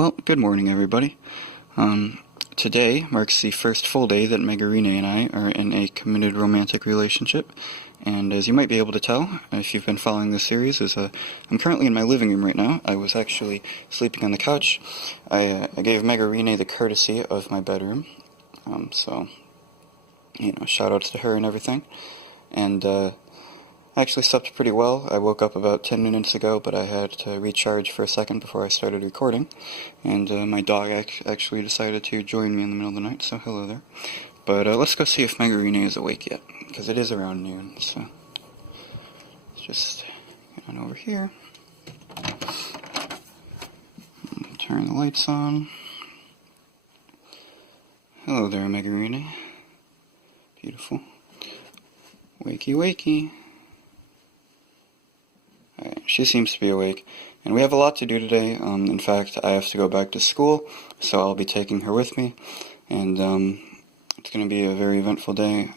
Well, good morning, everybody. Today marks the first full day that Megurine and I are in a committed romantic relationship, and as you might be able to tell, if you've been following this series, I'm currently in my living room right now. I was actually sleeping on the couch. I gave Megurine the courtesy of my bedroom, so, shout-outs to her and everything, and, I actually slept pretty well. I woke up about 10 minutes ago, but I had to recharge for a second before I started recording. And my dog actually decided to join me in the middle of the night, so hello there. But let's go see if Megurine is awake yet, because it is around noon, so let's just get on over here. Turn the lights on. Hello there, Megurine. Beautiful. Wakey, wakey. Alright, she seems to be awake, and we have a lot to do today. In fact, I have to go back to school, so I'll be taking her with me, and it's going to be a very eventful day.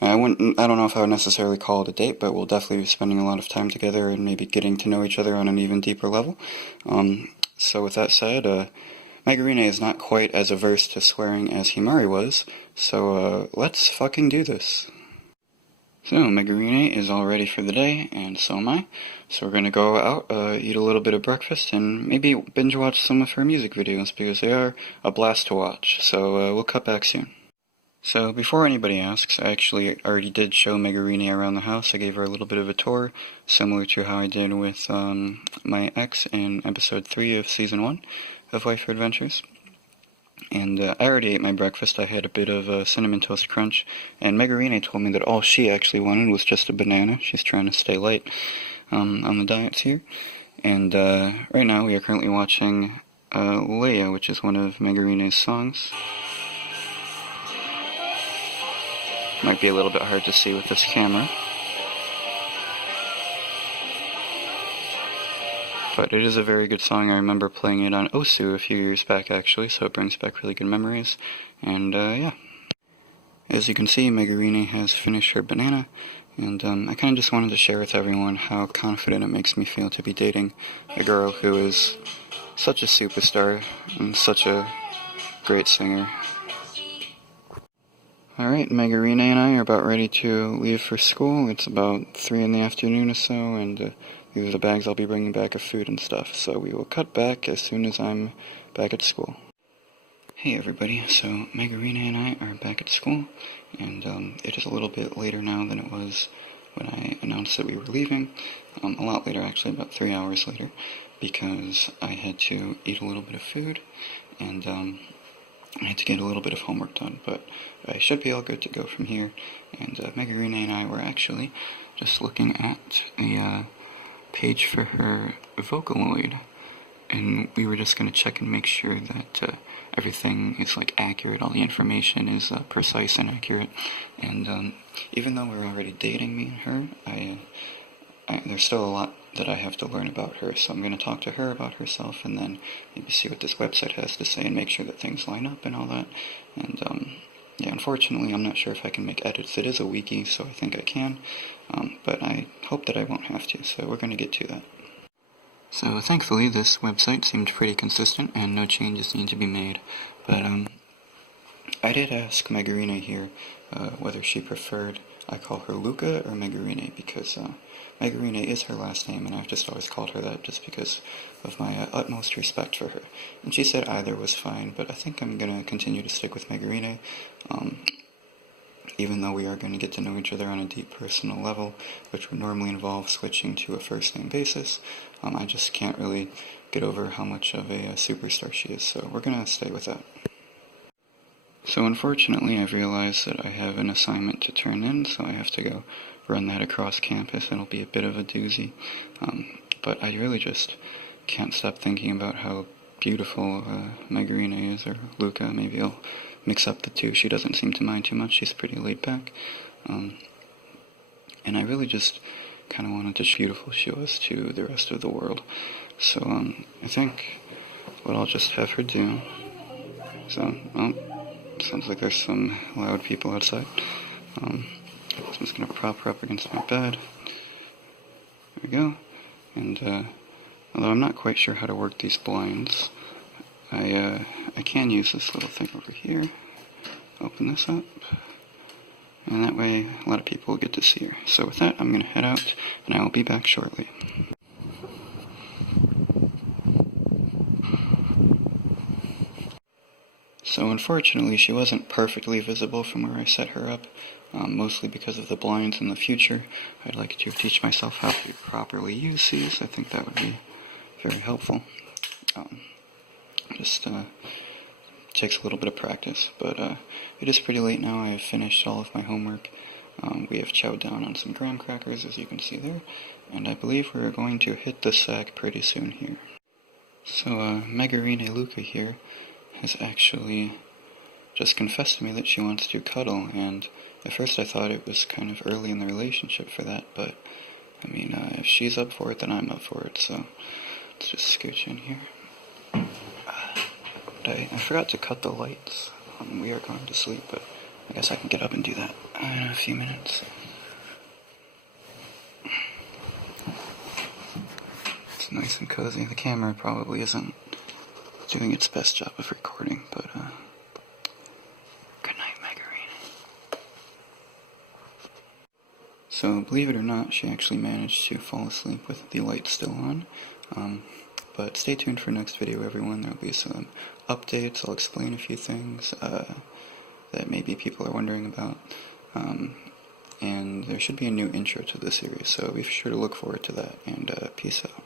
I don't know if I would necessarily call it a date, but we'll definitely be spending a lot of time together and maybe getting to know each other on an even deeper level. So with that said, Megurine is not quite as averse to swearing as Himari was, so let's fucking do this. So, Megurine is all ready for the day, and so am I. So we're going to go out, eat a little bit of breakfast, and maybe binge watch some of her music videos, because they are a blast to watch. So we'll cut back soon. So before anybody asks, I actually already did show Megurine around the house. I gave her a little bit of a tour, similar to how I did with my ex in episode 3 of season 1 of Waifu Adventures. And I already ate my breakfast. I had a bit of cinnamon toast crunch, and Megurine told me that all she actually wanted was just a banana. She's trying to stay light on the diets here. And right now we are currently watching Leia, which is one of Megurine's songs. Might be a little bit hard to see with this camera, but it is a very good song. I remember playing it on Osu a few years back, actually, so it brings back really good memories. And, yeah. As you can see, Megurine has finished her banana, and I kind of just wanted to share with everyone how confident it makes me feel to be dating a girl who is such a superstar and such a great singer. Alright, Megurine and I are about ready to leave for school. It's about 3 in the afternoon or so, and these are the bags I'll be bringing back of food and stuff, so we will cut back as soon as I'm back at school. Hey everybody, so Megurine and I are back at school, and it is a little bit later now than it was when I announced that we were leaving. A lot later, actually, about 3 hours later, because I had to eat a little bit of food, and I had to get a little bit of homework done, but I should be all good to go from here. And Megurine and I were actually just looking at a page for her Vocaloid, and we were just going to check and make sure that everything is accurate, all the information is precise and accurate. And even though we're already dating, me and her, there's still a lot that I have to learn about her, so I'm going to talk to her about herself, and then maybe see what this website has to say and make sure that things line up and all that. And yeah, unfortunately, I'm not sure if I can make edits. It is a wiki, so I think I can, but I hope that I won't have to, so we're going to get to that. So thankfully, this website seemed pretty consistent, and no changes need to be made, but I did ask Megurine here whether she preferred I call her Luca or Megurine, because Megurine is her last name, and I've just always called her that just because of my utmost respect for her. And she said either was fine, but I think I'm going to continue to stick with Megurine, even though we are going to get to know each other on a deep personal level, which would normally involve switching to a first-name basis. I just can't really get over how much of a superstar she is, so we're going to stay with that. So unfortunately, I've realized that I have an assignment to turn in, so I have to go run that across campus. It'll be a bit of a doozy, but I really just can't stop thinking about how beautiful Megurine is, or Luca. Maybe I'll mix up the two. She doesn't seem to mind too much. She's pretty laid back, and I really just kind of wanted to show how beautiful she was to the rest of the world. So I think what I'll just have her do. So sounds like there's some loud people outside. So I'm just going to prop her up against my bed. There we go. And although I'm not quite sure how to work these blinds, I can use this little thing over here. Open this up. And that way, a lot of people will get to see her. So with that, I'm going to head out, and I will be back shortly. So unfortunately, she wasn't perfectly visible from where I set her up, mostly because of the blinds in the future. I'd like to teach myself how to properly use these. I think that would be very helpful. Just takes a little bit of practice, but it is pretty late now. I have finished all of my homework. We have chowed down on some graham crackers, as you can see there, and I believe we're going to hit the sack pretty soon here. So Megurine Luca here has actually just confessed to me that she wants to cuddle, and at first I thought it was kind of early in the relationship for that, but I mean, if she's up for it, then I'm up for it, so let's just scooch in here. I forgot to cut the lights. We are going to sleep, but I guess I can get up and do that in a few minutes. It's nice and cozy. The camera probably isn't doing its best job of recording, but good night, Megurine. So, believe it or not, she actually managed to fall asleep with the light still on. But stay tuned for next video, everyone. There'll be some updates. I'll explain a few things that maybe people are wondering about. And there should be a new intro to the series, so be sure to look forward to that, and peace out.